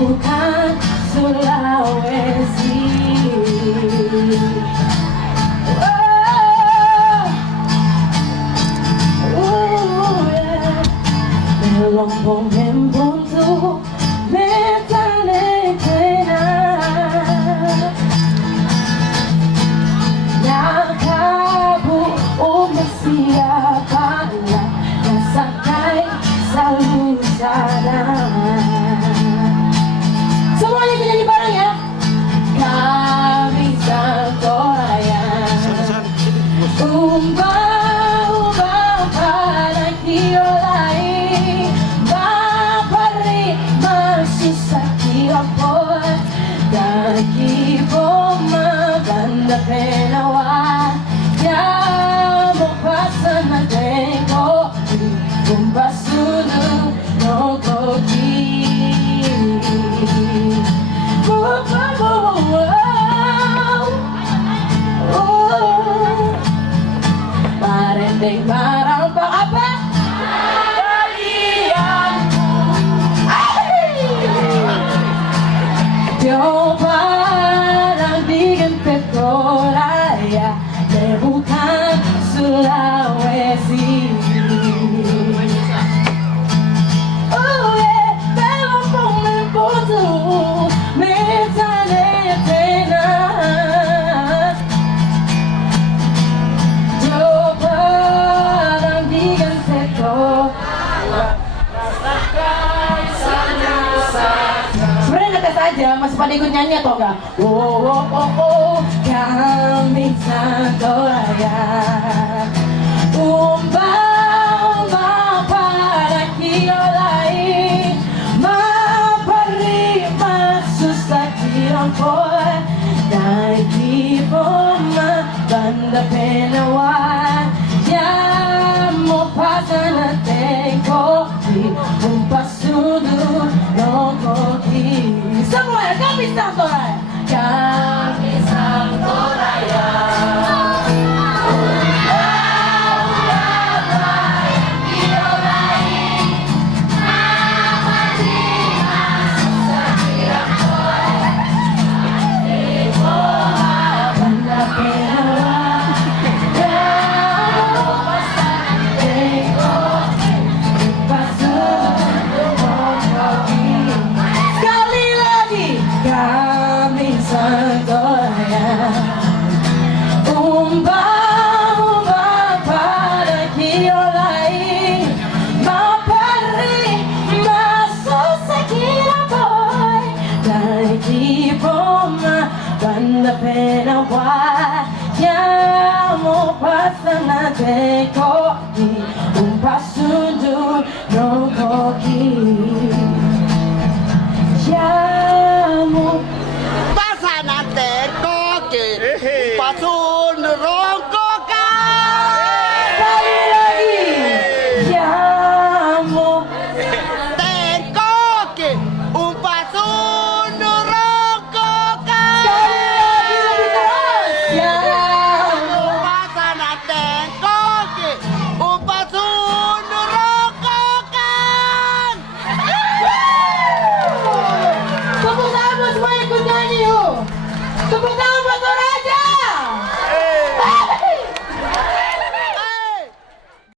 bukan Sulawesi. Melompong membuntu metane pena nakabu siapa nasakai selalu sana. Semuanya menyanyi bareng ya. Kami Santorayan umbang-umbang pada kiolai bapari masih sakirapoy daki boma banda penawa ya mo pasa na tengo kumbasunu no koki. Parendeng barang pak apa? Kalianku Jauh parang bikin petrolaya bukan Sulawesi. Oh yeah, telepon membutu metane pena jauh parang bikin petrolaya. Sebenarnya ngetes aja, masih pada ikut nyanyi atau enggak? Oh, oh, oh, oh, kami Santorayan umbang-umbang pada kiolai mapari masusah kirangkoy daiki boma banda penawan mo pasana teko di umpasudu no koki. Semua kami Santorayan, kami Santorayan. Umbang-umbang pada kiolai mapari masuk sekirapoy daiki boma banda penawa mo pasana teko di umpasudu no koki mo pasana teko ke pasun rongkoka. Sekali lagi mo Teko ke pasun rongkoka. sekali lagi lebih keras